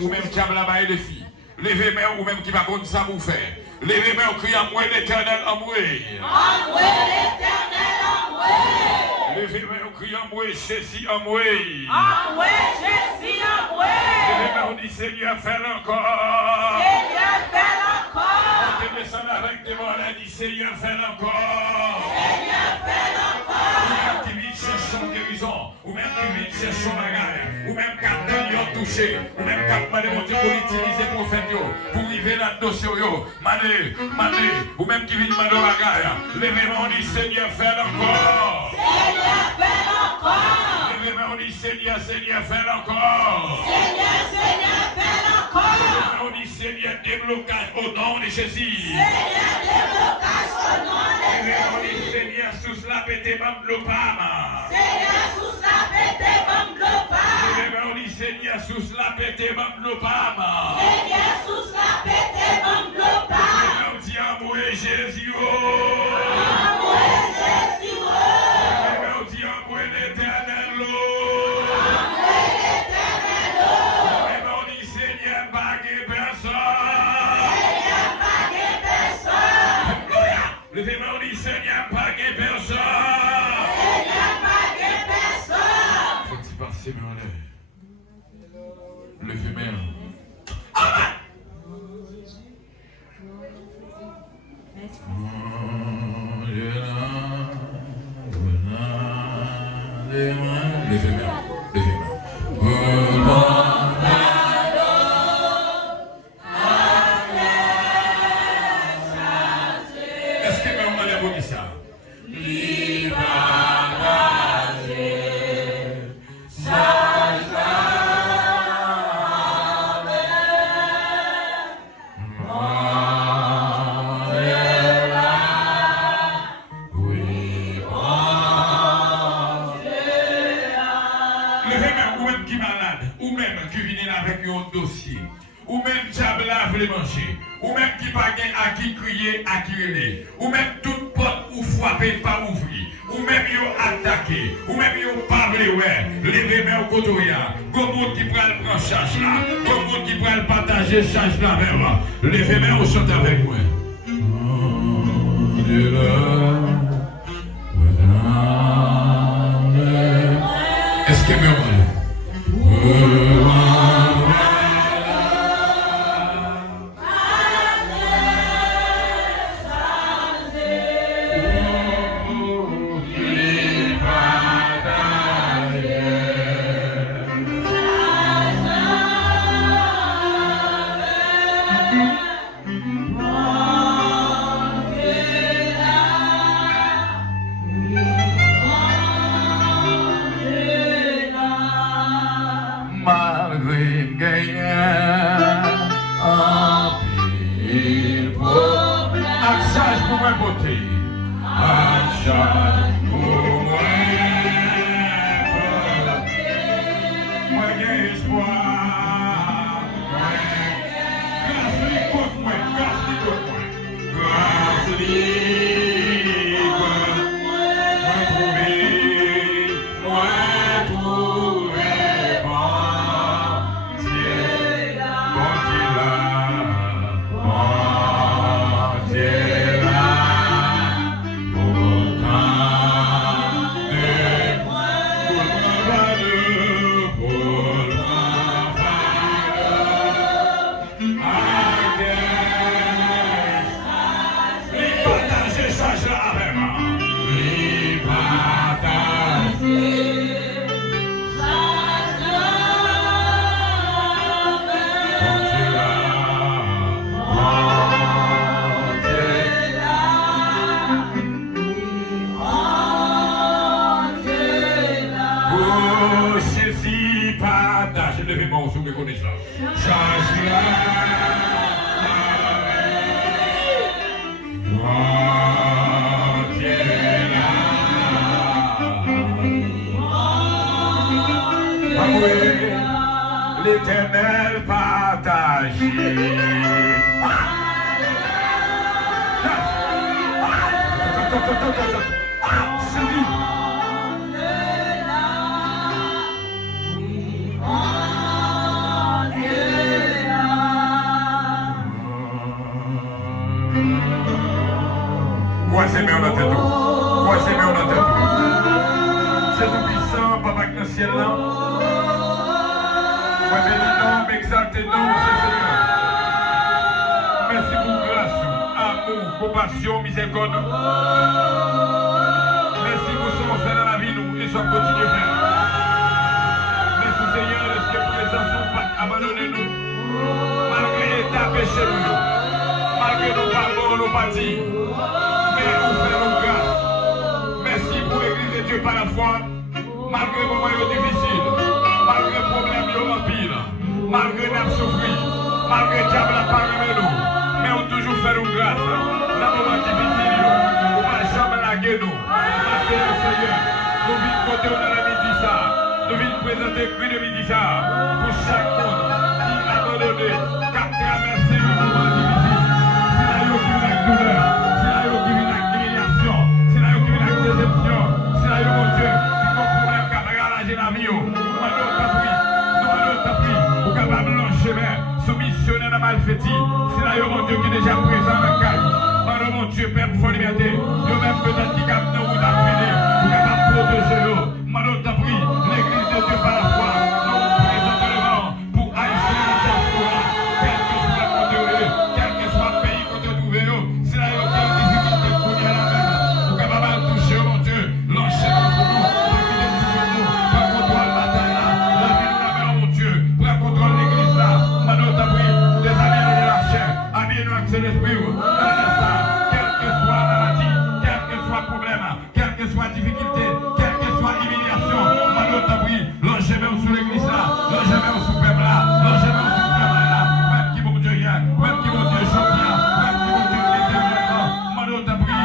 Ou même qui a la main de filles. Levez main ou même qui va contre ça vous faire. Levez main ou crie à moi l'éternel en moi. En moi l'éternel en moi. Levez main ou crie à moi Jésus en moi. En moi Jésus en moi. Levez main ou dit Seigneur fais encore. Seigneur fais encore. Montez descendre avec des mots dit Seigneur fais encore. Seigneur fais encore. Ou même qui vient chercher son guérison. Ou même qui vient chercher son bagarre. Ou même qui a touché. Ou même qui a demandé mon Dieu pour utiliser le prophète pour arriver là-dedans sur eux. Mané, ou même qui vient demander la bagarre. Levez-moi, on dit Seigneur, fais encore. Seigneur, fais encore. Levez-moi, on dit Seigneur, Seigneur, fais encore. Seigneur, Seigneur, fais encore. Levez-moi, on dit Seigneur, déblocage au nom de Jésus. Seigneur, déblocage au nom de Levez-moi, on dit Jésus. Seigneur, sous la pété, mam l'opama. Seigneur, sous la pété, mam l'opama. Levez-moi, on dit Seigneur, sous la pété, mam l'opama. Seigneur, sous la pété, mam l'opama. Levez-moi, on dit amoué Jésus. Amoué Jésus. Levez-moi, on dit amoué l'éternel. Amoué l'éternel. Levez-moi, on dit Seigneur, bagué personne. Seigneur, bagué personne. Alléluia. Levez-moi, on dit Seigneur, bagué personne. Seigneur, bagué personne. Faut-il passer dans l'air? Levez-moi. Levez-moi. Est-ce que même on est bon ça? Levez-moi, ou même qui malade, ou même qui vient avec un dossier, ou même qui a la manger, ou même qui pas à qui crier, à qui relais, ou même toute porte ou frapper, pas ouvrir, ou même yo attaqué, ou même yo pas vrai, ouais, levez-moi au côté, comme monde qui prend le prendre charge là, comme monde qui prend le partager charge là même, levez-moi au chante avec moi. Est-ce que me malgré gagner en pile problème. Accès pour ma beauté. Accès pour moi. Moi j'ai espoir. Grâce libre moi. Grâce libre moi. Grâce libre. Moi trouver. Moi trouver. Levez-moi au souffle, connaissez ça. Change-la. L'éternel partagé. Croisez mes en tête. Croisez mes en tête. C'est tout puissant, Papa qui est dans le ciel là. Moi, bénis-nous, m'exaltez-nous, Seigneur. Merci pour grâce, amour, compassion, miséricorde. Merci pour ce qu'on fait dans la vie, nous, et ce qu'on continue à faire. Merci, Seigneur, de ce que présence nous pas abandonner nous. Malgré l'état péché, nous. Malgré nos parents, nos bâtis. Mais nous faisons grâce. Merci pour l'église de Dieu par la foi. Malgré les moments difficiles. Malgré les problèmes en pile. Malgré nous souffrir. Malgré le diable n'a pas aimé nous. Mais on toujours fait nous grâce. Dans les moments difficiles, on va jamais laguer nous. Seigneur, nous venons côté dans la midi ça. Nous venons présenter le cri de midi ça. Pour chaque monde qui a abandonné, qui a traversé le moment difficile. C'est là où il y a la douleur. C'est là où il y a la humiliation. C'est là où il y a la déception. C'est là où, mon Dieu, qui ont problème qui a réalisé la vie. Nous allons t'appuyer. Pour capable de chemin. Soumissionner dans malfaitie. C'est là où, mon Dieu, qui est déjà présent dans le calme. Pardon, mon Dieu, Père, pour liberté. Dieu même peut-être qui capte nous ou d'affaire. Pour capable de protéger nous. Maintenant, t'as pris l'église de Dieu par la foi. Nous présentement pour haïsser la diaspora. Quel que soit le côté, quel que soit le pays qu'on te trouve, c'est là où il y a une difficulté pour y aller même. Pour capable de toucher, mon Dieu, l'enchaînement pour nous. Prends contrôle de la bataille là. La vie nous la met, mon Dieu. Prends contrôle de l'église là. Maintenant, t'as pris des amis de la chair. Habille-nous avec cet esprit. Quelle que soit la maladie, quel que soit le problème, quelle que soit la difficulté, quelle que soit l'humiliation, maintenant t'as pris, longez-moi sous l'église là, longez-moi sous le peuple là, longez-moi sous le travail là, même qui mon Dieu y a, même qui mon Dieu champion, même qui mon Dieu éternellement, maintenant t'as pris,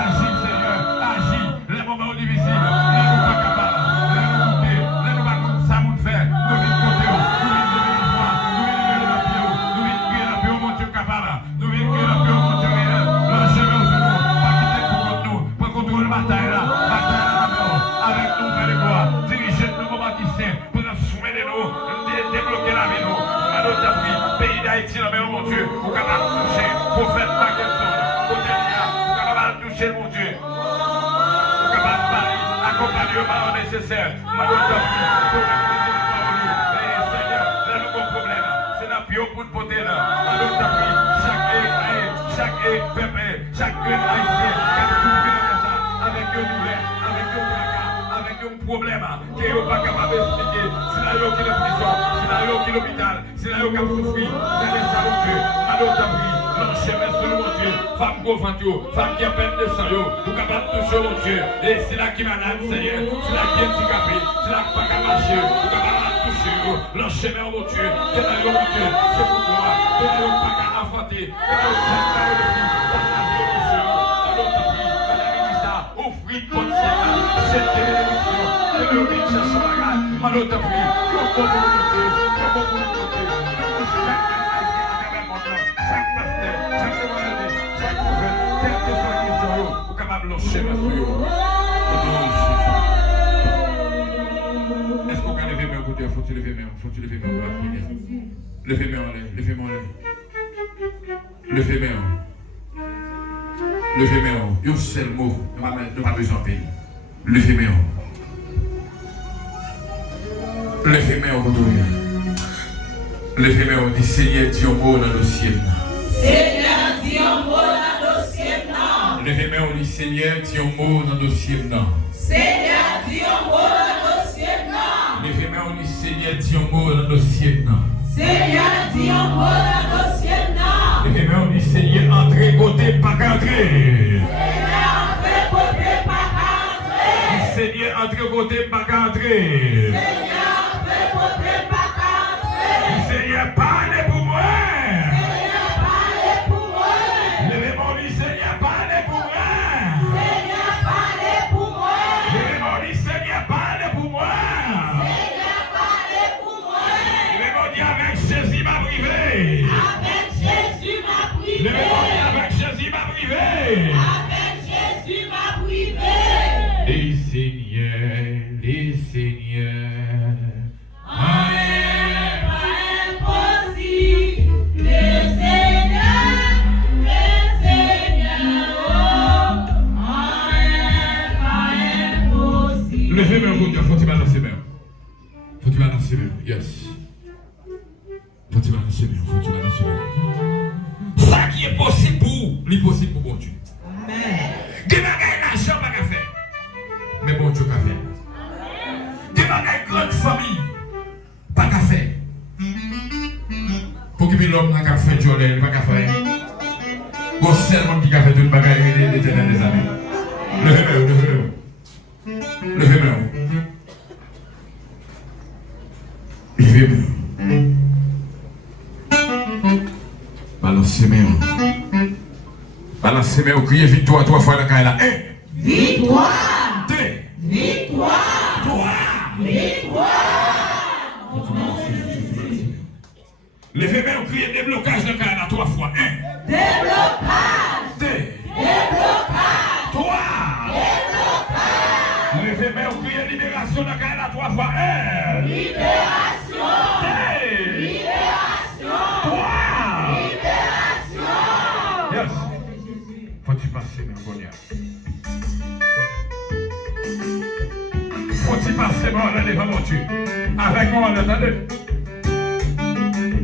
agis Seigneur, agis, les moments difficiles, les nous pas capables, les nous goûter, les nous pas comme ça nous faire, nous vite côté, nous vite lever la foi, nous vite lever la pied, nous vite crier la pied, mon Dieu capable, nous vite crier la pied, mon Dieu réel, lâchez-nous sur nous, pas quitter pour nous, pas contrôler la bataille là, avec nous, vers les bois, dirigez-nous au moment qui sait, pour nous soumettre nous, débloquer la vie nous, maintenant t'as pris, pays d'Haïti, là, mais mon Dieu, pour capable de toucher, prophète Mackenson, pour capable de toucher, mon Dieu, pour capable de parler, accompagnement nécessaire, maintenant t'as pris, pour Seigneur, là nous avons problème, c'est la bio pour le poter là, maintenant t'as pris, chaque peuple, chaque haïtien, avec une douleur, avec un fracas, avec un problème, qui n'est pas capable d'expliquer, c'est là qui est en prison, c'est là qui est l'hôpital, c'est là qui a souffert, c'est là ça mon Dieu, alors t'as pris, l'enchaînement sur mon Dieu, femme gouvernante, femme qui a peine de sang, vous capable de toucher mon Dieu, et c'est là qui est malade, Seigneur, c'est là qui est handicapé, c'est là qui n'est pas capable de marcher, vous capable de toucher, l'enchaînement mon Dieu, c'est là mon Dieu, c'est pour toi, c'est là qui n'est pas capable d'affronter, c'est là qui n'est pas capable offrir ton ciel, cette télévision, que le riche cherche la garde, maintenant t'as pris, chaque pasteur, chaque journaliste, chaque prophète, quel que soit le question, vous capable de lancer ma souillure. Est-ce qu'on peut lever mes côtés? Faut-il lever mes mains? Faut-il lever mes mains pour la prière? Levez mes mains en l'air, levez mes mains en l'air. Levez mes mains. Levez mes mains, un seul mot, ne pas besoin de payer. Levez mes mains. Levez mes mains, levez mes mains, dit Seigneur, dis un mot dans le ciel. Seigneur, dis un mot dans le ciel. Levez mes mains, dit Seigneur, dis un mot dans le ciel. Seigneur, dis un mot dans le ciel. Levez mes mains, dit Seigneur, dis un mot dans le ciel. Seigneur, dis un mot dans le ciel. Levez mes mains, dit Seigneur, entrez côté, pas qu'entrer. Seigneur, entrez côté, pas qu'entrer. Seigneur, entrez côté, pas qu'entrer. Seigneur, entrez côté, pas qu'entrer. Seigneur, parlez pour moi. Seigneur, parlez pour moi. Levez mon dit Seigneur, parlez pour moi. Seigneur, parlez pour moi. Levez mon dit Seigneur, parlez pour moi. Seigneur, parlez pour moi. Levez mon dit avec Jésus m'a privé. Avec Jésus m'a privé. Levez mon dit avec Jésus m'a privé. Avec Jésus m'a privé. Les seigneurs, balancer même. Yes. Faut tu balancer même. Faut tu balancer même. Ça qui est possible pour, l'impossible pour bon Dieu. Amen. Des bagages l'argent pas qu'à faire. Mais bon Dieu qu'a fait. Des bagages grande famille pas qu'à faire. Pour que l'homme n'a qu'à faire Joël, il pas qu'à faire. Bon seulement qui a fait tout le bagage l'éternel des amis. Levez-moi. Levez-moi. Balancez-moi. Balancez-moi, criez victoire 3 fois la caille. Victoire. 2. Victoire. 3. Victoire. Levez-moi, criez déblocage de caille 3 fois. 1. Déblocage. 2. Déblocage. 3. Déblocage. Levez-moi, criez libération de caille 3 fois. 1. Libération. 2. Libération. 3. Libération. Yes. Faut-il passer, mon bonheur? Faut-il passer, mon allez, devant Dieu? Avec moi, attendez.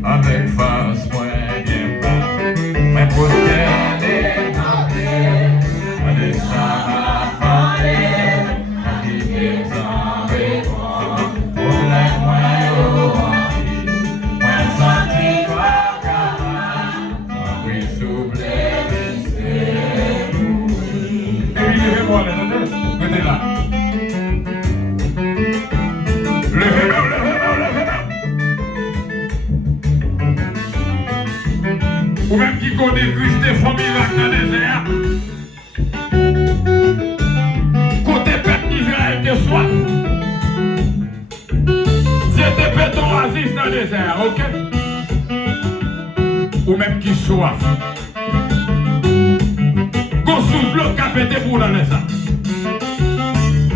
Avec face, moi, bien bas. Mais pour qu'elle ma vie, allez, ça va faire. Qui est avec moi? Pour les moyens, moi, senti pas capable. Oui, souffler. Levez-moi, levez là. Levez-moi. Ou même qui connaît Christ et famille là dans le désert. Côté peuple d'Israël de soif. C'était béton oasis dans le désert, ok? Ou même qui soif. Qu'on sous l'eau qui a pété pour dans les sacs.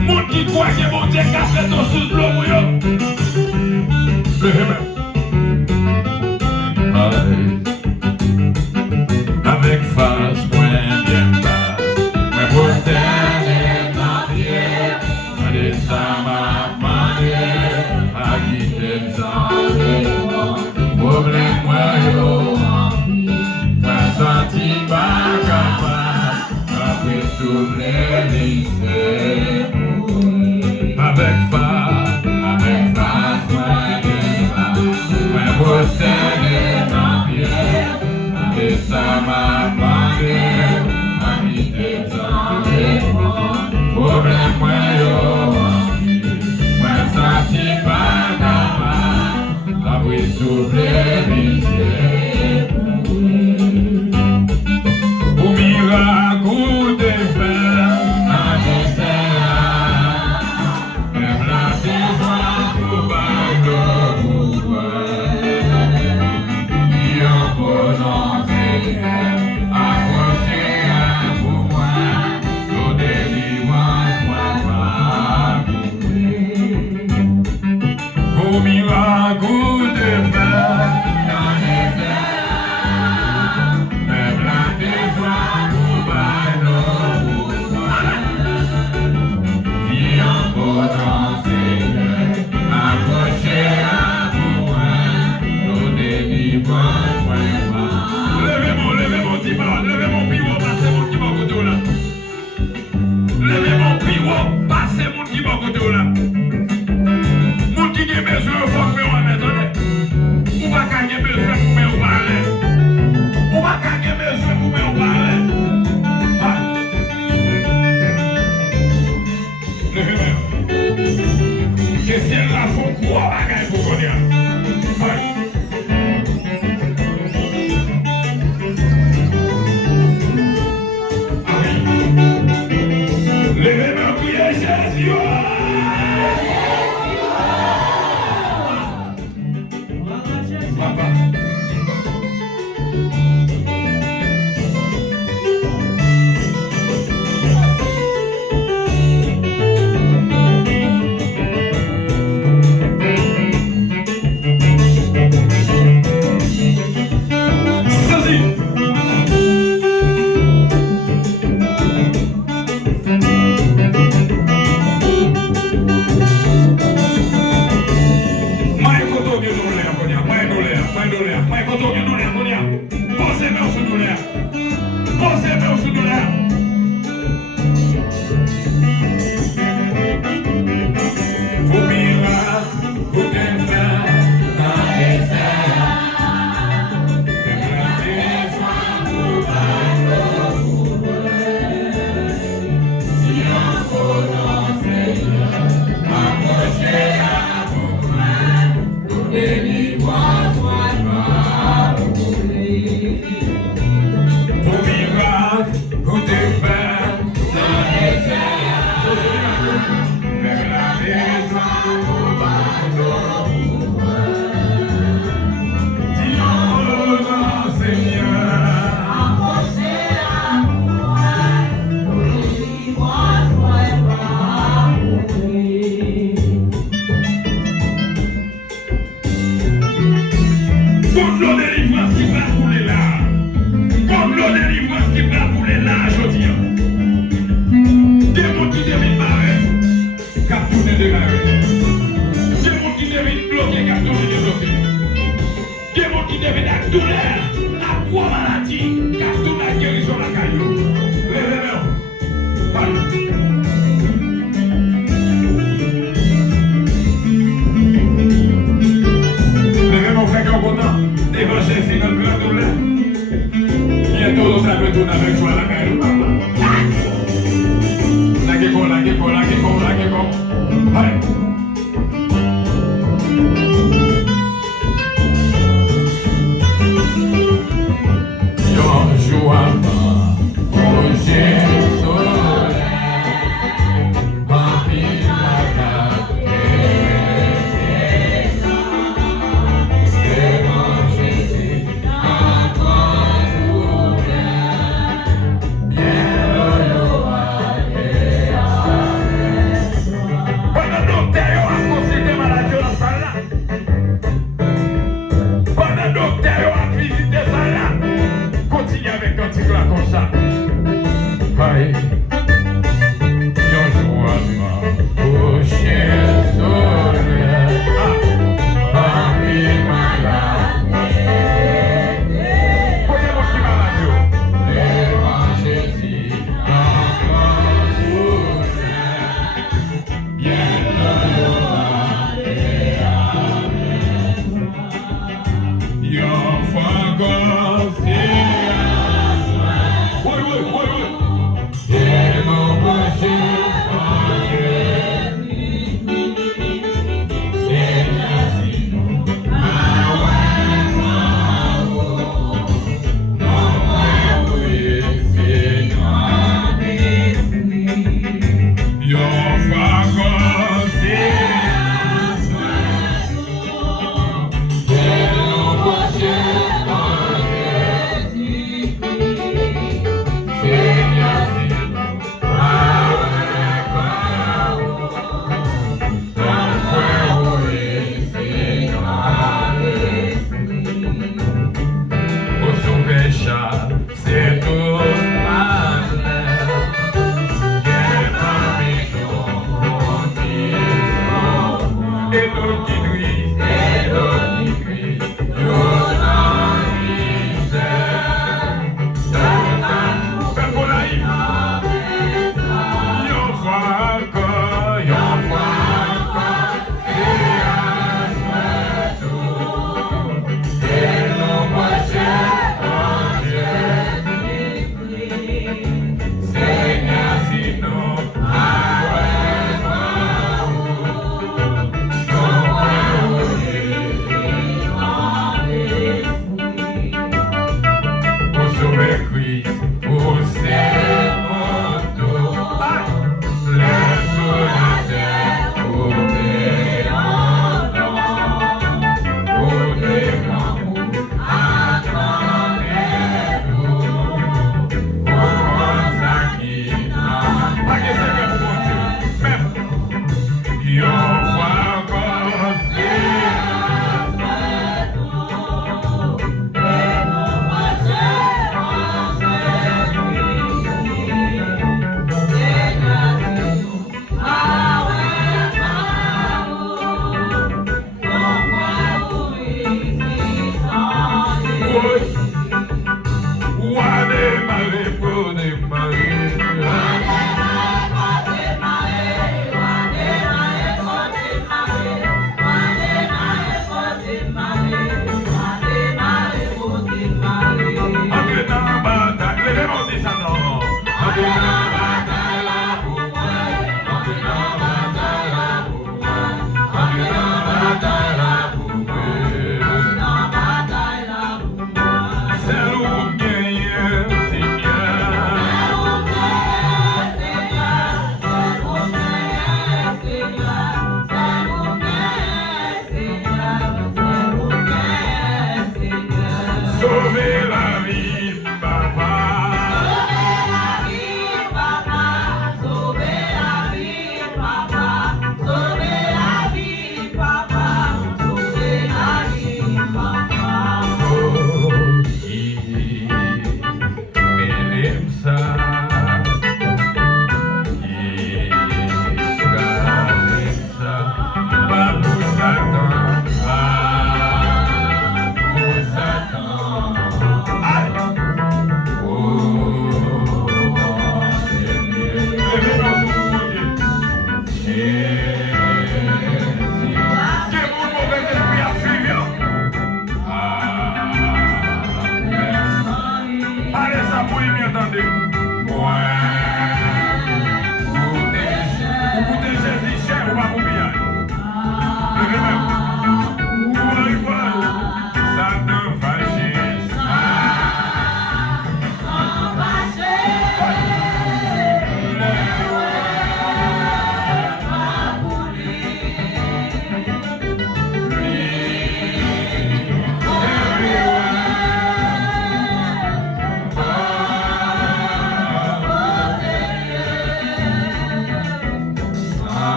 Monde qui croit que mon Dieu a fait ton sous l'eau pour eux. Levez-moi. Avec face, moi, bien bas. Mais pour terre, ma pierre. Allez, ça m'a demandé. À quitter le sang. Problème, moi, yo. Moi, senti pas capable. Après tout les lycées. Avec face, moi, bien bas. Mais pour terre, ma pierre. Et ça m'a demandé à quitter le problème, moi, yo. Moi, senti pas capable. Après souffler, lycée. Au miracle de faire un désert. Même la dévoile pour pas le pouvoir. Qui en prononce. Au miracle de faire dans les airs, même la dévoile pour pas nos pouvoirs. Vie en potentiel, accroché à pouvoir, nos délivrances, levez mon dimanche, levez mon pivot, passez mon qui m'a côté là. Levez mon pivot, passez mon qui m'a côté là. Qui est besoin de faire délivrance, Pour miracle, pour te faire, vers la maison Dis-en, Seigneur. Comme l'eau de délivrance qui va couler là. Comme l'eau de délivrance qui va couler là, je dis. Des gens qui deviennent marrer, cap tourner de marrer. Des gens qui deviennent bloquer, cap tourner de bloquer. Des gens qui deviennent à douleur, à quoi maladie, cap tourner à guérison la caillou. Levez-vous. Levez-vous, frère, qu'on connaît. L'évangile, c'est notre grand douleur. Bientôt, nous allons retourner avec toi à la caillou, papa. La guéco. Allez.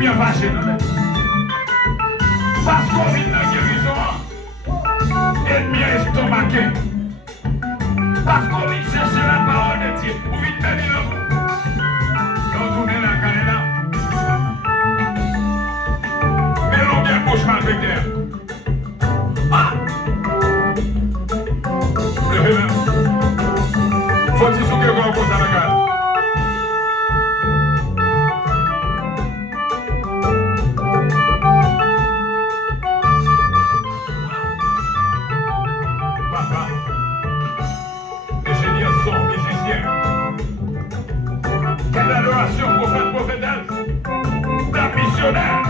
Ennemi a fâché, non? Parce qu'on vit dans la guérison, ennemi a estomaqué. Parce qu'on vit chercher la parole de Dieu, ou vite tenir le bout. Donc, tournez la carrière là. Mais l'on vient bouche mal avec elle. Ah! Levez-le. Faut-il souquer comme pour ça, regarde. Papa, ingénieur son, musicien. Quelle adoration, prophète, prophétesse, d'un missionnaire.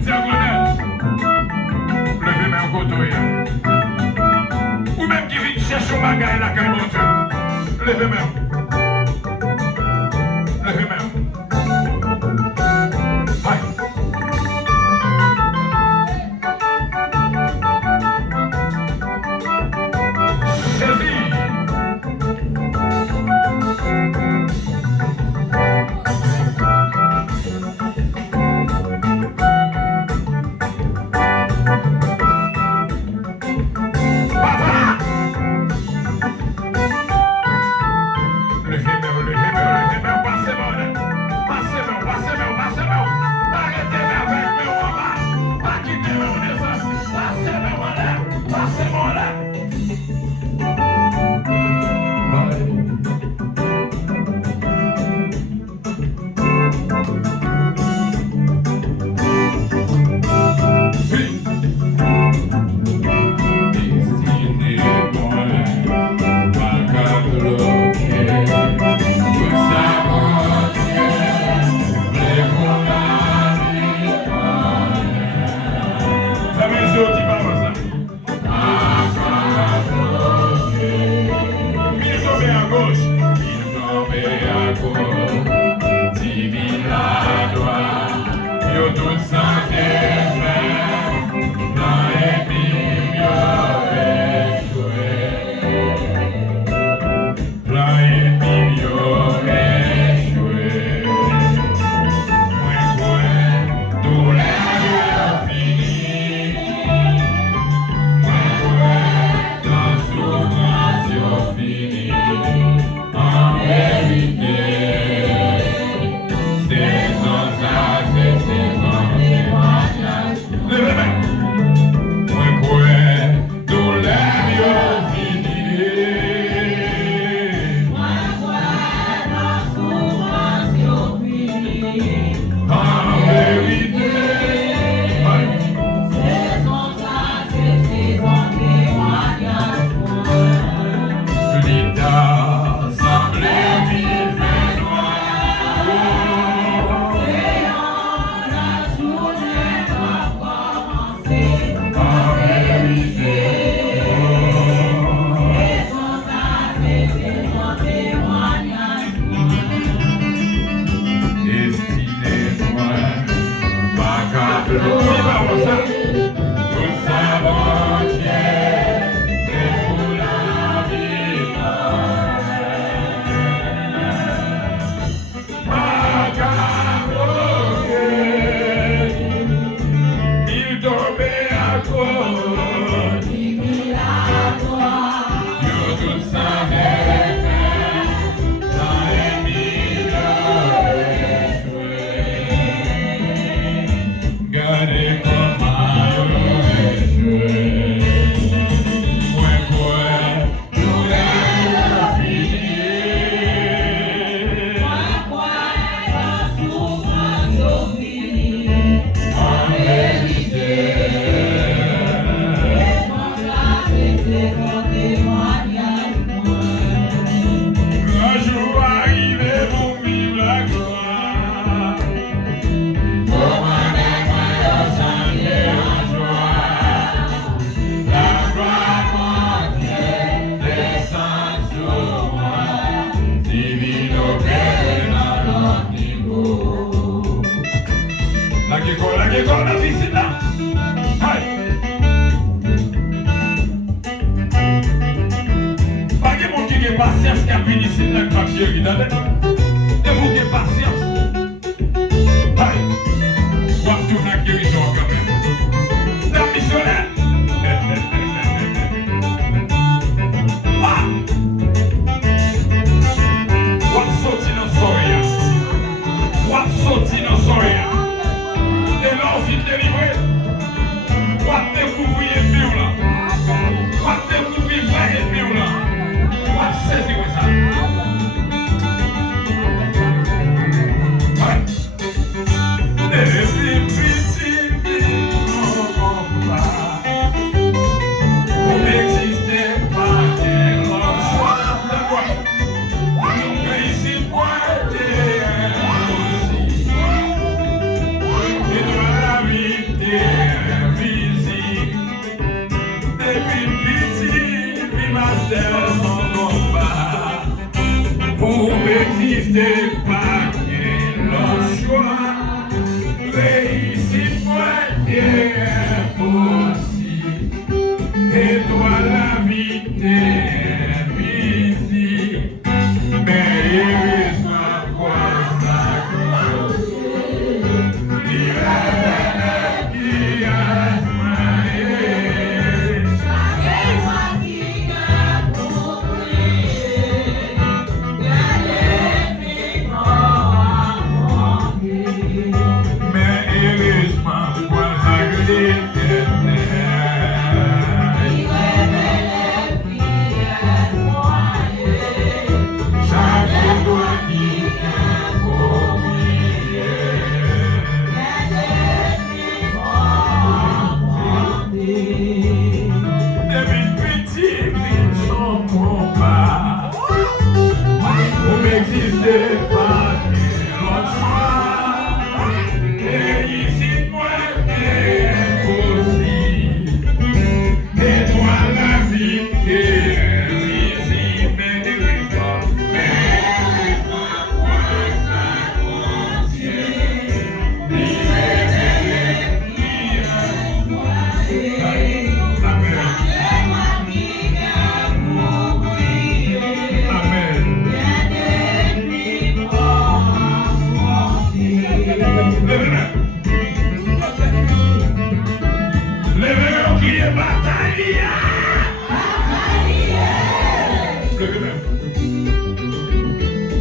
Diagonale. Levez-moi au côté. Ou même qui vit chercher au bagage là, quand mon Dieu. Levez-moi. Levez-moi. Aïe. Patience qui a fini ici, là, quand Dieu, il a dit. vous ayez patience. Aïe. On va tourner la guérison quand même. La missionnaire. Ah. On va sortir dans soirée. On va sortir dans soirée. Et là, on finit de délivrer. On va découvrir le mur là. On va découvrir le vrai mur là. On va saisir ça. N'existez pas le choix, réussis-moi impossible, et toi la vie t'est visible, mais heureusement quoi ça cause, il y a qui a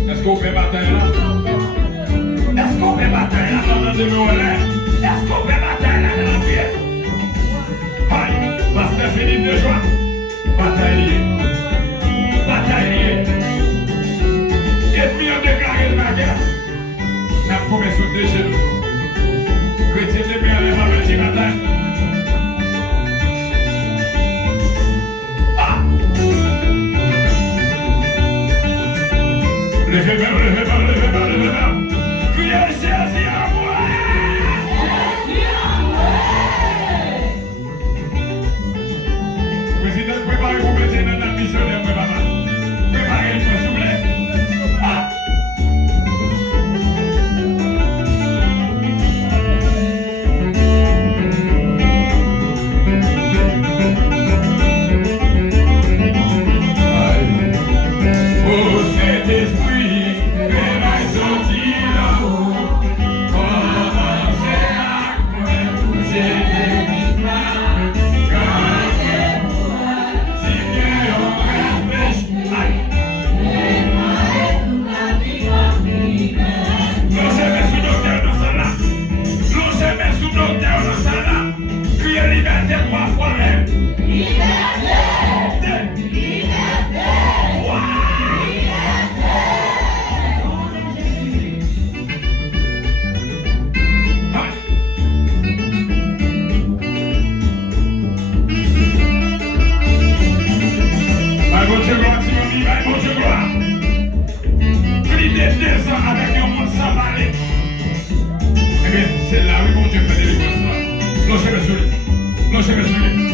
Est-ce qu'on fait bataille là? Est-ce qu'on fait bataille là dans le développement? Est-ce qu'on fait bataille là dans la prière? Aïe, Pasteur Philippe de Joie, bataille. Et puis on déclare la guerre. La promesse de chez nous. Chrétien de Père, les femmes de matin. Levez vers. Criez Jésus à moi. Président, préparez-vous maintenant dans la missionnaire, préparez-vous, s'il vous plaît. C'est là où mon Dieu fait des délivrance. Lâchez-le sur lui.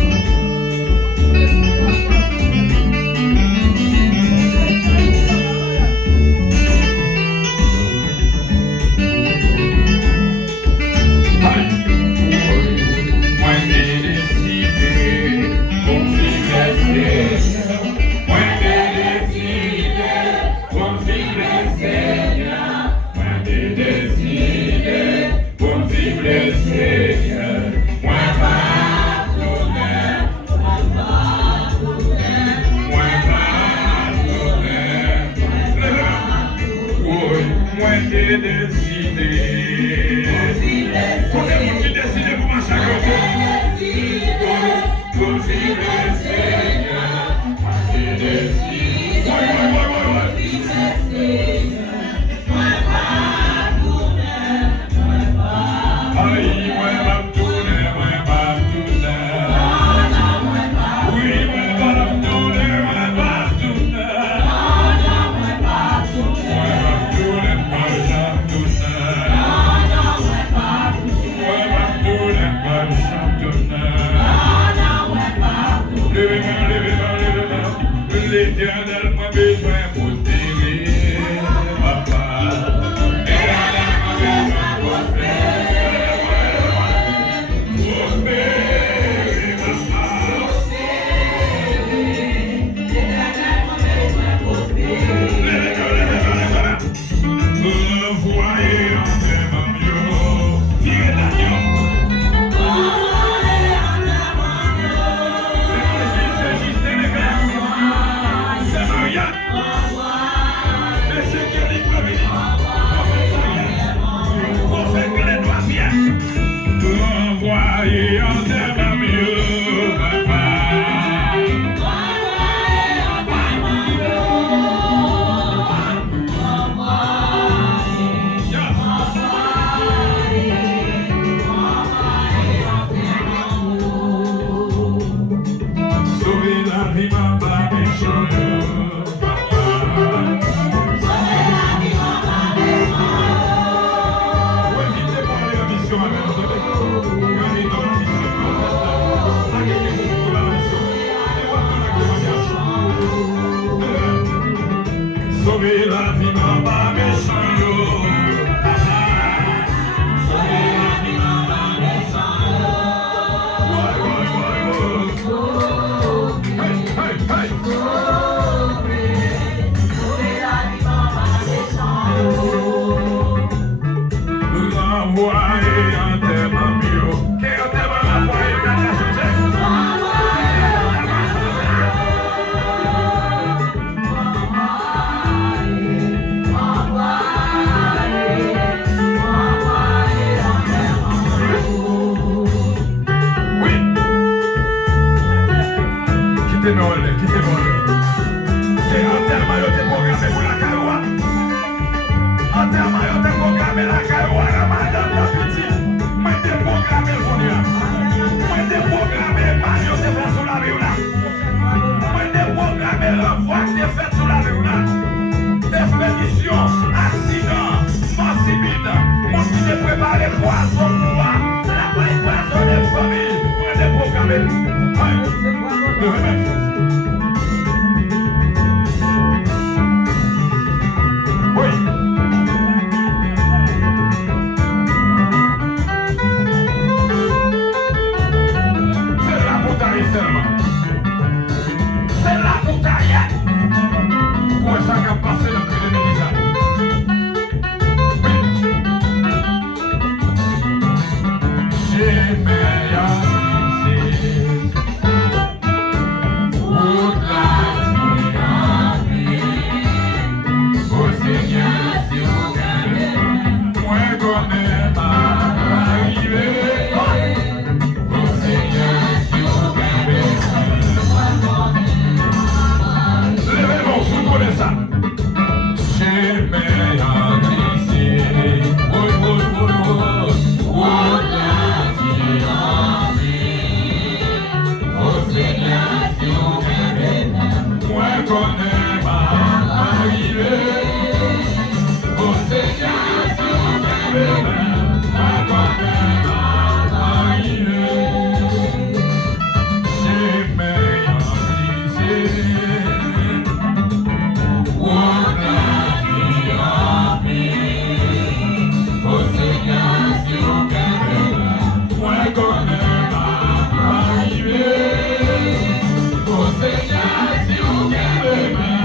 Você já se o quer.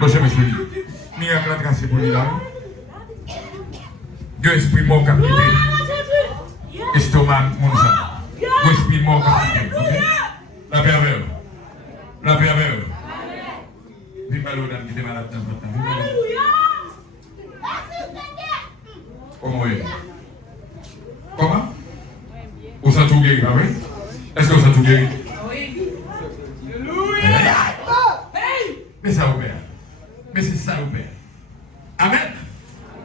Monsieur, monsieur, ni un grand tracé pour lui là. Deux esprits morts captivés. Estomac, mon sang. Deux esprits morts captivés. La paix avec eux. La paix avec eux. Vive l'odeur qui est malade dans votre temps. Comment est-ce? Comment? Vous sentez tout guéri, oui? Est-ce que vous sentez tout guéri? Oui. Mais ça vous perd. Mais c'est ça vous perd. Amen.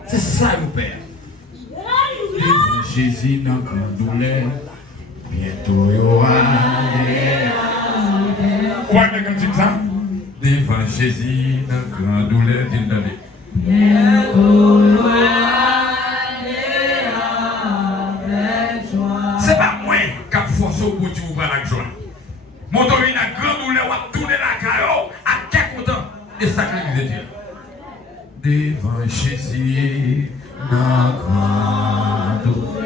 C'est ça vous perd. Jésus dans grande douleur. Bientôt il y aura. Ouais, mais comme tu dis ça? devant Jésus, dans la grande douleur qu'il donnait. C'est pas moi qui a forcé au bout de la joie. Mon domaine a grande douleur, on a tourné la caillou, à quel content de sacrifier Dieu. Devant Jésus, dans la grande douleur.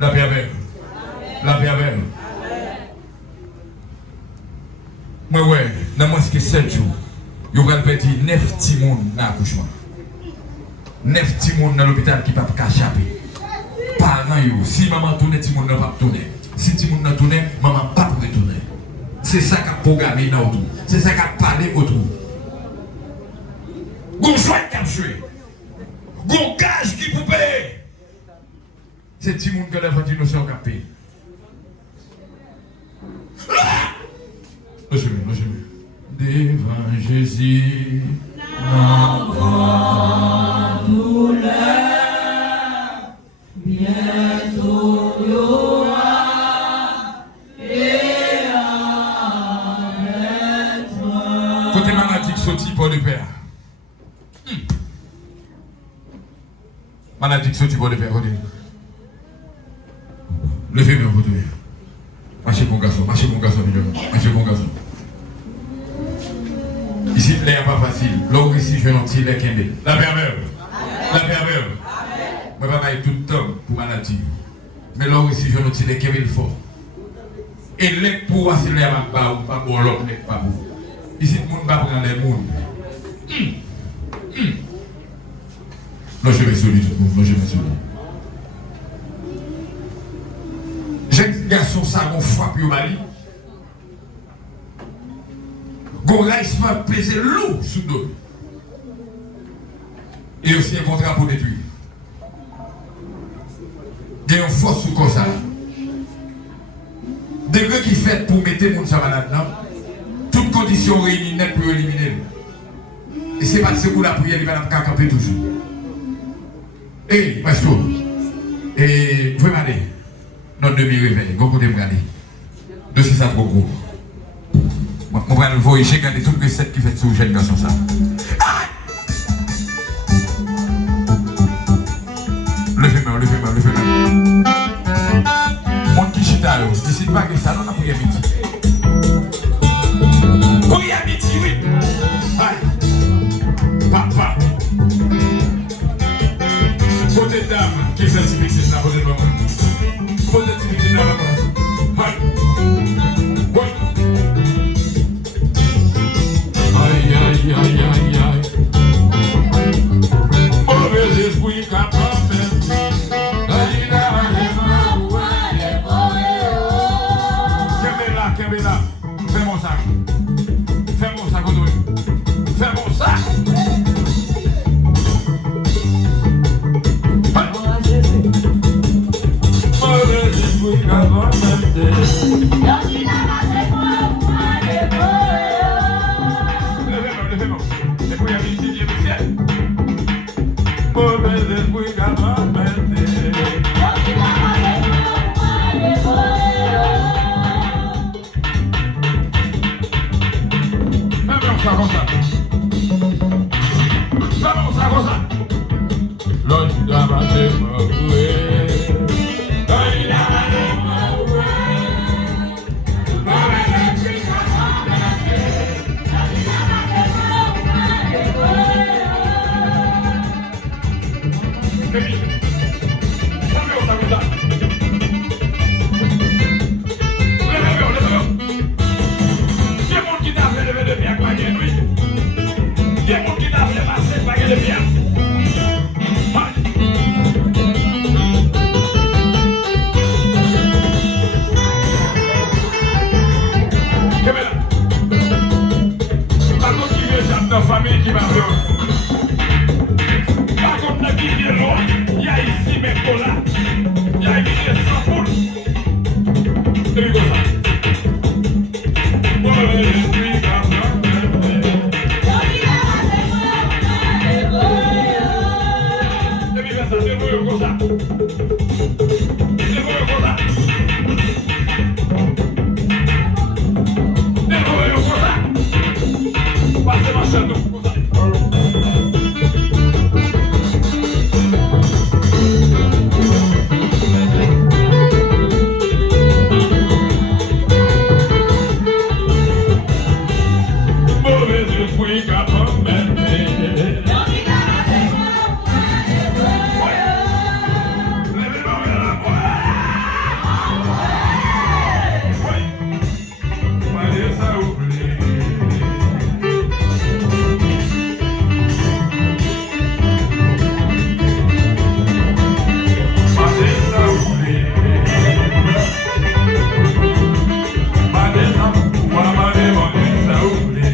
La paix avec vous. La paix avec vous. Moi, ouais, dans moins que 7 jours, vous allez perdre 9 petits monde dans l'accouchement. 9 petits monde dans l'hôpital qui ne peuvent pas échapper. Parents, si maman tourne, petit monde ne va pas tourner. Si petit monde ne tourne, maman ne va pas tourner. C'est ça qui a programmé dans autour. C'est ça qui a parlé autour. Vous choix qui a joué. Vous gage qui vous paye. C'est petit monde qui a fait innocent qui a payé. Le chemin. Devant Jésus, en grande douleur, bientôt il y aura et avec toi. Côté maladie qui sortit pour le père. Maladie qui sortit pour le père. Levez-moi, vous deux. Marchez mon garçon, marchez mon garçon. Ici, l'air n'est pas facile. Là où ici, je vais l'entier, l'air qui est. La pervers. La pervers. Je ne vais pas aller tout le temps pour maladie. Mais là où ici, je vais l'entier, l'air qui est fort. Et l'air pour voir si l'air n'est pas bon, l'autre n'est pas bon. Ici, le monde va prendre les mondes. Là, je vais sauver tout le monde. Là, je vais sauver. J'ai garçon ça mon frappe au Mali. Goraïs m'a pesé lourd sous le dos. Et aussi un contrat pour détruire. Il y a une force sous comme ça. Des gars qui fait pour mettre le monde sur malade là. Toutes conditions réunies net pour éliminer. Et c'est parce que pour la prière, il va camper toujours. Et, parce que, et, vous pouvez m'aller. Notre demi-réveil, vous pouvez me regarder. De c'est ça trop gros. Moi, je vais le voir, j'ai regardé toutes les recettes qui fait sur le jeune garçon ça. Levez-moi. Mon qui chita, ici pas que ça, non, on a pris midi. Oui, à midi, oui. Aïe. Papa. Côté dame qui fait si c'est ça, côté maman. Côté timide dans la main. Aïe. Mauvais esprit capable. Là, fais mon sac. Famille qui va faire. Par contre, la vie est loin. Il y a ici mes colas. Il y a ici les 100 poules. C'est comme ça. Passez ma chaîne, comme ça. Mauvais esprit qu'a promené. Levez-moi la voix. Allez, ça oublie. Allez, ça oublie. Allez, ça oublie.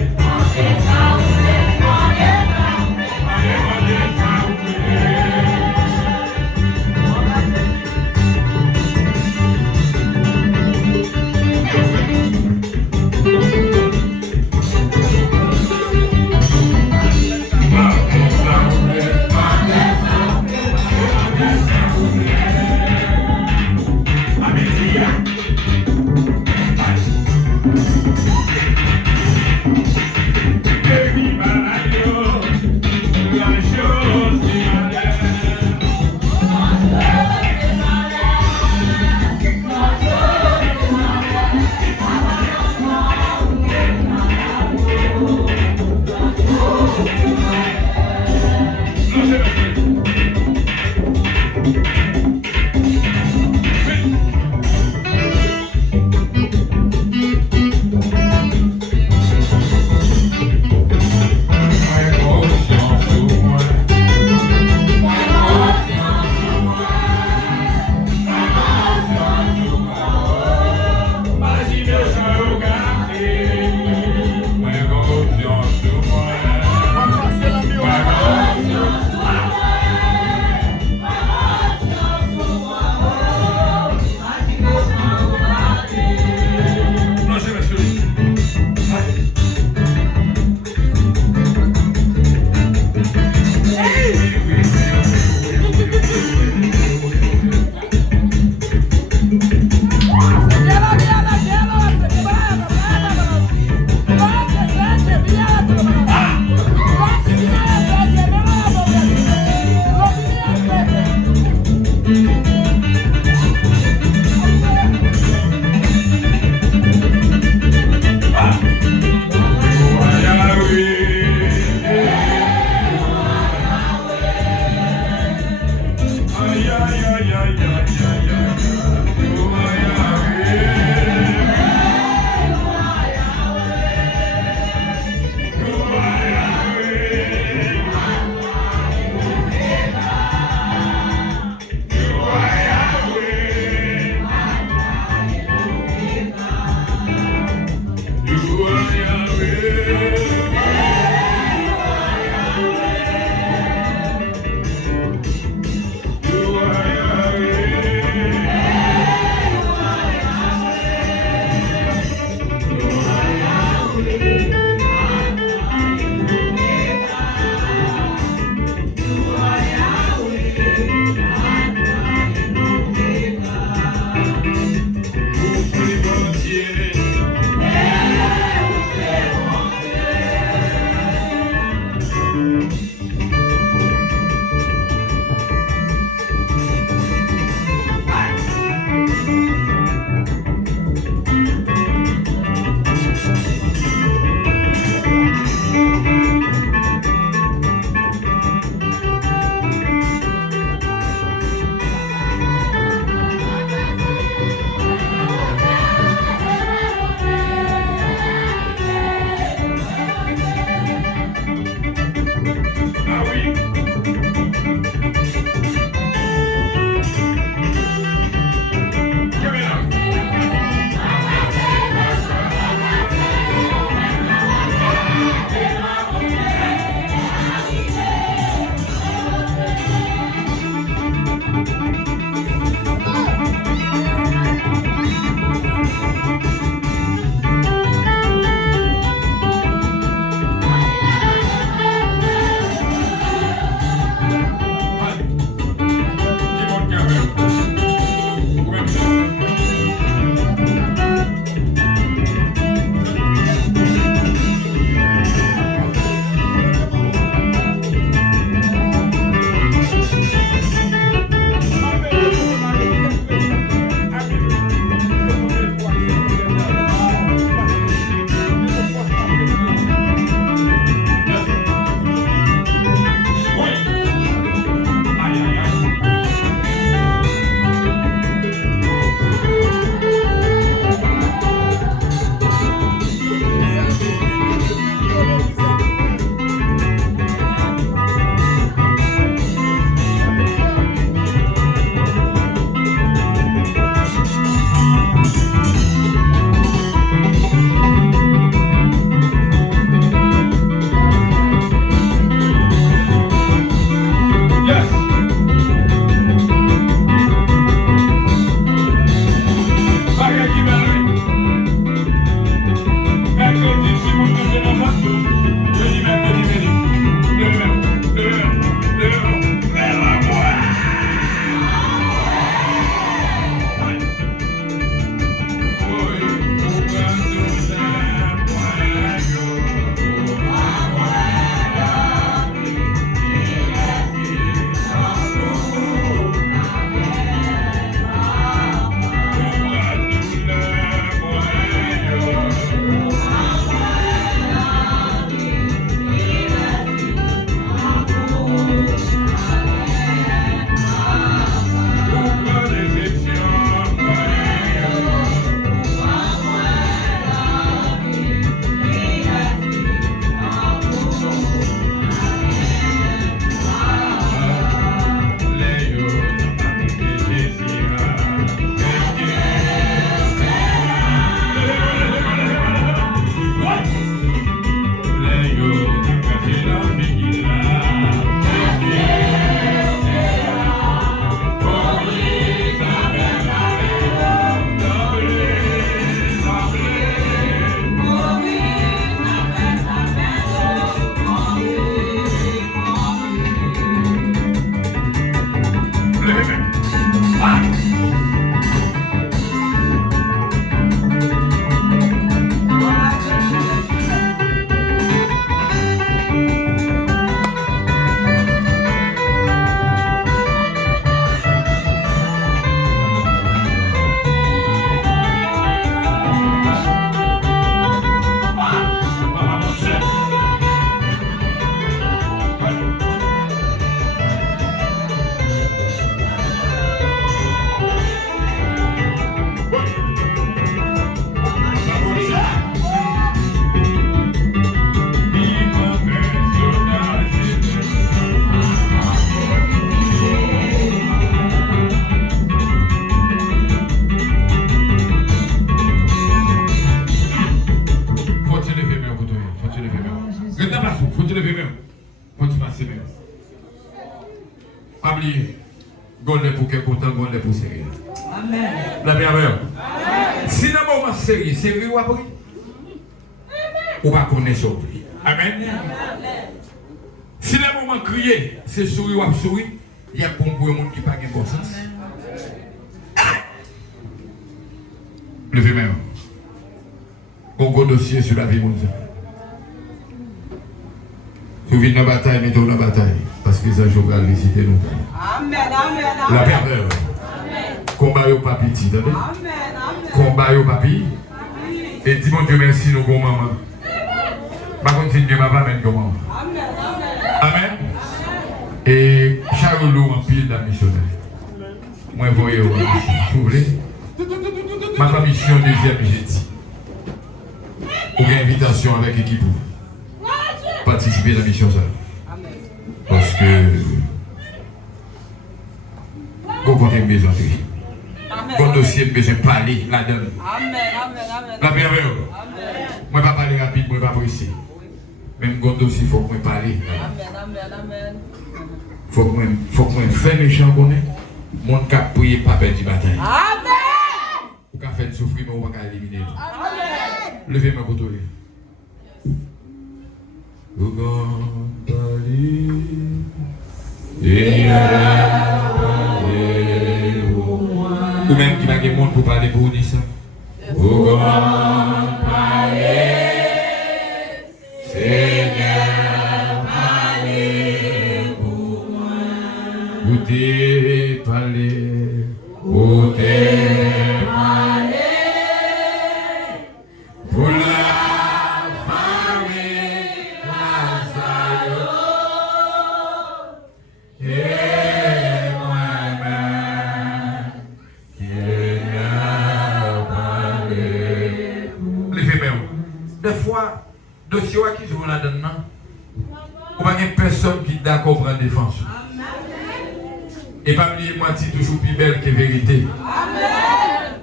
Gonde pour que content, gonde pour sérieux. Amen. La bienvenue. Si dans le moment sérieux, sérieux ou après, ou pas connaître sauver. Amen. Si le moment crier, c'est sourire ou sourire, il y a bon pour le monde qui n'a pas de bon sens. Levez-moi. On a un dossier sur la vie mondiale. Si vous venez dans la bataille, mettez-vous dans la bataille. Parce que ça, je vais visiter nous. Amen, amen, amen. La perdeur. Combat au papi, tu entends? Amen, amen. Combat au papi. Et dis mon Dieu merci, nous, bon maman. Par contre, si Dieu m'a pas amené comme maman. Amen, amen. Amen. Et Charlot en pile d'un missionnaire. Moi, vous voyez, vous voulez? Ma mission deuxième jeudi. Pour une invitation avec l'équipe. Participer à la mission ça. Parce que vous comptez besoin de votre dossier besoin de parler là-dedans. Amen, amen, amen. La bienvenue. Moi pas parler rapide, moi pas pressé. Même votre dossier faut que moi parler. Amen, amen, amen. Faut que moi faire méchant connaît. Mon cap prier pas perdre du matin. Amen. Ou qu'a fait souffrir mais on va éliminer. Amen. Levez ma côté. Ou même qui n'a pas de monde pour parler pour dire ça. Ou Seigneur, parlez pour moi. Ou t'es parlé, ou t'es parlé pour la des fois, dossier qui sont là-dedans, il n'y a personne qui est d'accord pour la défense. Et pas oublier mentir toujours plus belle que vérité.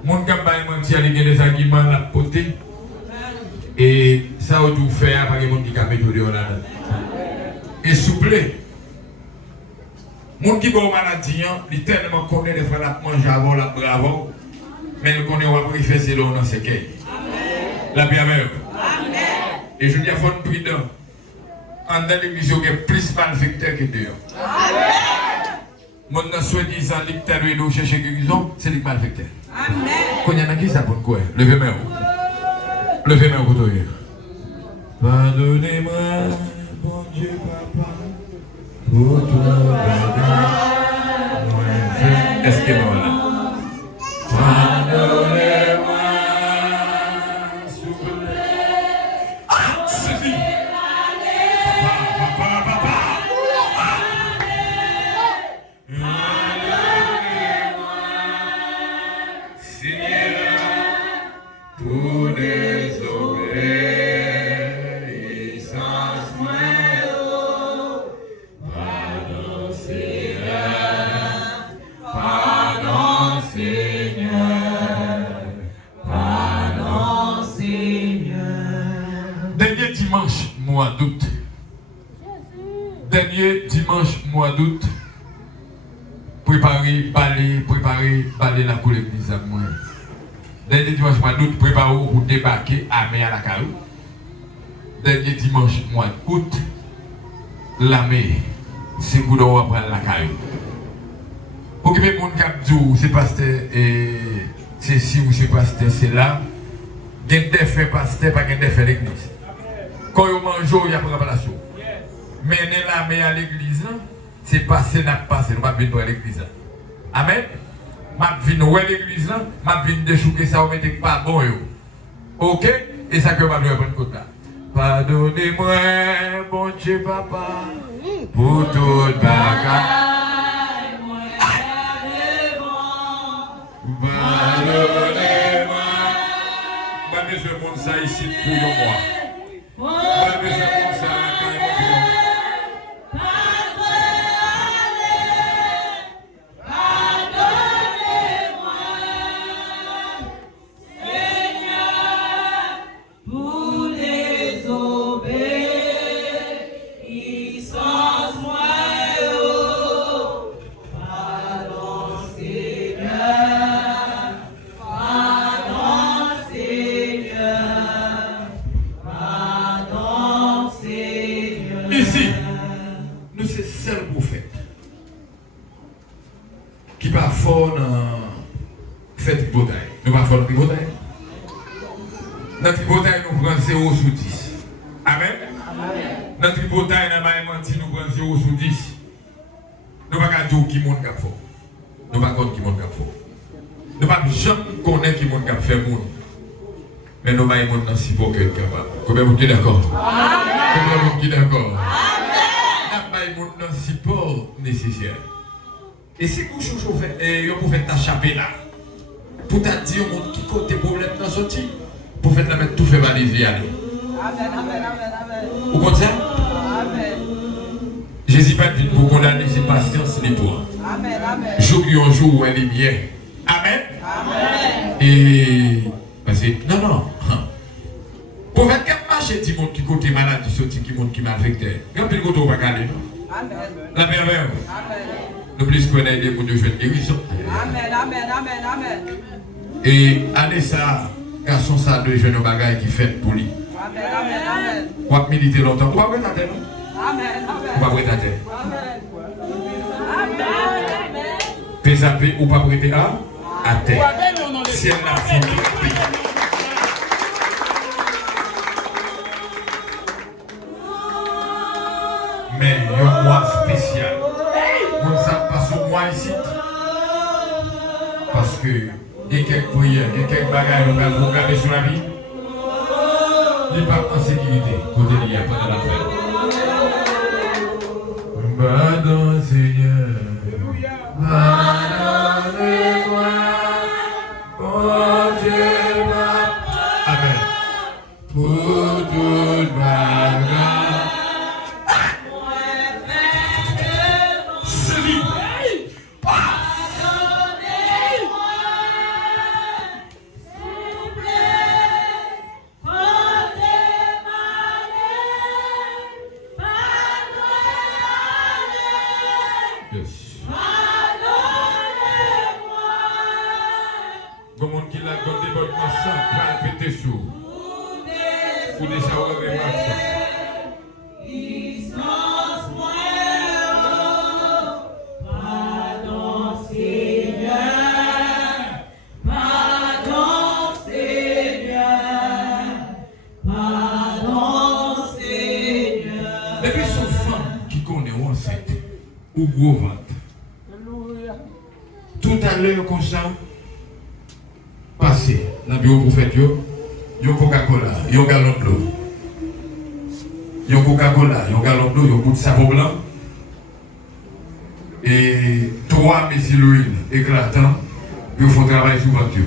Mon gars mentir, il y a des arguments à la côté. Et ça, on doit faire par les gens qui ont méthode là-dedans. Et souple, les gens qui ont maladie, ils tellement connaissent des fois la manger avant, la bravo, mais ils connaissent après faire c'est l'eau dans ce qu'est. La bienvenue. Et je dis à votre prudent, en dans l'émission, il y a plus malfecteur que dehors. Mon soi-disant, l'ictère et l'eau chercher guérison, c'est le malfecteur. Quand il y en a qui ça pour quoi? Levez-moi. Levez-moi au côté. Pardonnez-moi, bon Dieu, papa, pour tout le est-ce que moi là? Pardonnez-moi. Dernier dimanche, mois d'août, Dernier dimanche mois d'août, préparer balai la cour l'église à moi. Dernier dimanche mois d'août, préparer pour débarquer à mer à la caillou. Dernier dimanche mois d'août, l'armée, c'est pour nous prendre la caillou. Pour que les gens qui disent c'est pasteur et c'est si ou c'est pasteur, c'est là. Il y a des faits pasteur, pas des faits l'église. Quand on mange, il y a pas de relation. Mais l'armée à l'église, c'est passé, n'a pas passé, nous ne pouvons pas venir à l'église. Amen. Je viens à l'église, je viens déchouquer ça, on ne met pas bon. Ok? Et ça que je vais prendre compte là. Pardonnez-moi, bon Dieu, papa, pour toute bagarre. Pardonnez-moi. Moi, je veux monde ça ici pour moi. Moi, je veux monde ça ici, nous sommes seul prophète qui va fort dans cette bataille. Nous ne pas fort dans cette bataille. Notre bataille, nous prenons 0 sur 10. Amen. Notre bataille, nous prenons 0 sur 10. Nous ne pouvons pas dire qui monte cap fort. Nous ne pouvons pas dire qui monte cap fort. Nous ne pouvons pas jamais connaître qui monte cap fait monde. Mais nous ne pouvons pas dans si beau que capable. Combien vous êtes d'accord? Combien vous êtes d'accord? Nous ne pouvons pas dans si peu nécessaire. Et si vous pouvez t'échapper là, pour te dire au monde qui côté problème dans sorti, pour faire la mettre tout fait baliser aller. Vous comprenez ça? Jésus pas dit pour condamner ses patience ni pour. Jour un jour où elle est bien. Amen. Et parce que non. Pour faire qu'elle marche, il y a des gens qui côté maladie, qui monde qui m'affecte. Quand il côté on va garder. La merveille. N'oubliez pas qu'on a des gens de jeunes guérison. Amen. Et allez ça, garçon ça de jeunes bagailles qui fait pour lui. Amen. On va militer longtemps. On va prêter à terre. On va prêter à terre. Pésaper ou pas prêter à terre. Si elle n'a pas mais il y a un mois spécial. Comme ça passe au mois ici. Parce que il y a quelques prières, il y a quelques bagages qu'on va regarder sur la vie. Il n'est pas en sécurité. Côté il y a pas de la fête. Pardon Seigneur. Pardonnez-moi. Bon Dieu m'a. Amen. Pour toute bagarre. Pour déjà ouvrir ma Pardon Seigneur. Depuis son femme qui connaît enceinte ou gros ventre. Tout à l'heure comme ça, passé dans le bureau prophète. Yo Coca-Cola, yo gallon d'eau. Yo Coca-Cola, yo gallon d'eau, yo bout de savon blanc. Et 3 méthyloïdes éclatants, yo font travailler sur voiture.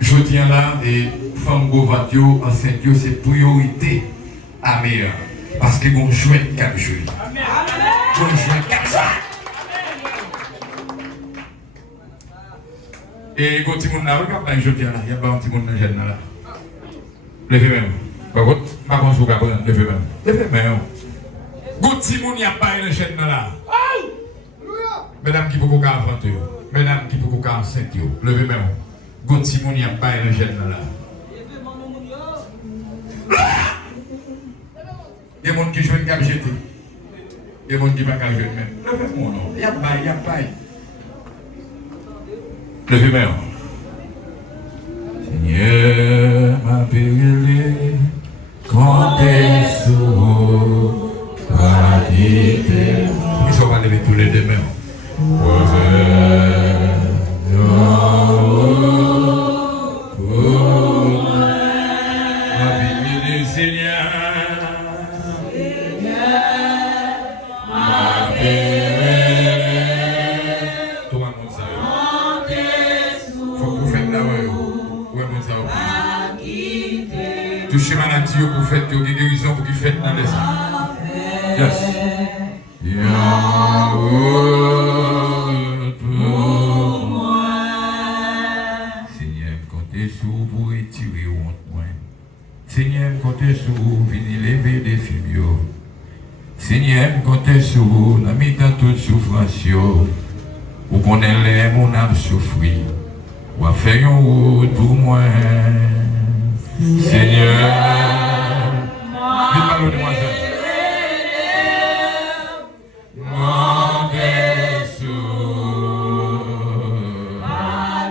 Je tiens là, et femme go voiture, enceinte, c'est priorité à meilleure. Parce que bon joint 4 jours. Bon joint 4 jours. Et quand tu m'en as regardé, je tiens là, il y a pas un petit monde dans là. Levez même. Par contre, je ne vais pas levez même. Levez même. Goutimoun y a pas une chaîne là. Mesdames qui peuvent avancer, mesdames qui peuvent enceinte, levez même. Goutimoun y a pas une chaîne là. Il y a des gens qui jouent une gamme jetée. Il y a des gens qui ne jouent pas même. Levez mon nom. Il y a pas. Levez même. Seigneur m'a périllé, quand t'es sourd, pas d'idée. Ils sont pas lever tous les deux mêmes. Touchez maladie pour faire des guérisons pour qu'il fasse dans l'esprit. Yes. Seigneur, comptez sur vous retirer honte moi. Seigneur, comptez sur vous venir lever des filles. Seigneur, comptez sur vous la mis dans toute souffrance. Ou qu'on ait mon âme souffrir. Ou à faire une route pour moi. Seigneur, vite par le demoiselle. Mon Jésus,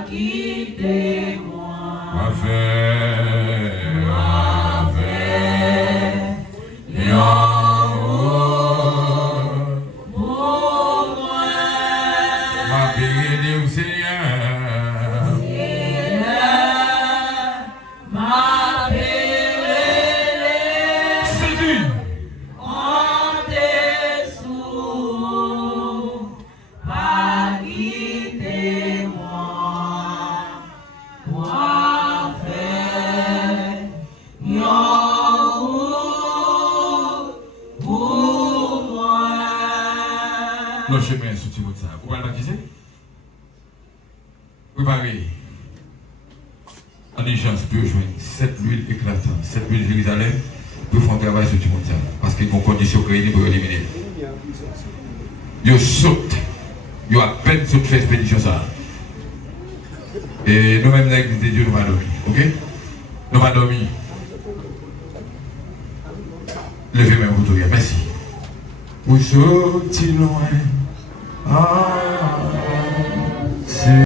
quittez-moi, ma bénédiction, Seigneur. Le chemin sous Timothée. Vous voyez qui c'est? Préparez. En urgence, pour joindre 7 huiles éclatantes, 7 huiles de Jérusalem, pour faire un travail sur Timothée. Parce qu'il y a une condition créée pour éliminer. Ils sautent. Ils ont à peine sauté faire expédition ça. Et nous-mêmes, l'église de Dieu, nous va dormir. Ok? Nous va dormir. Levez-moi pour tout. Merci. Où sont-ils loin? Ah.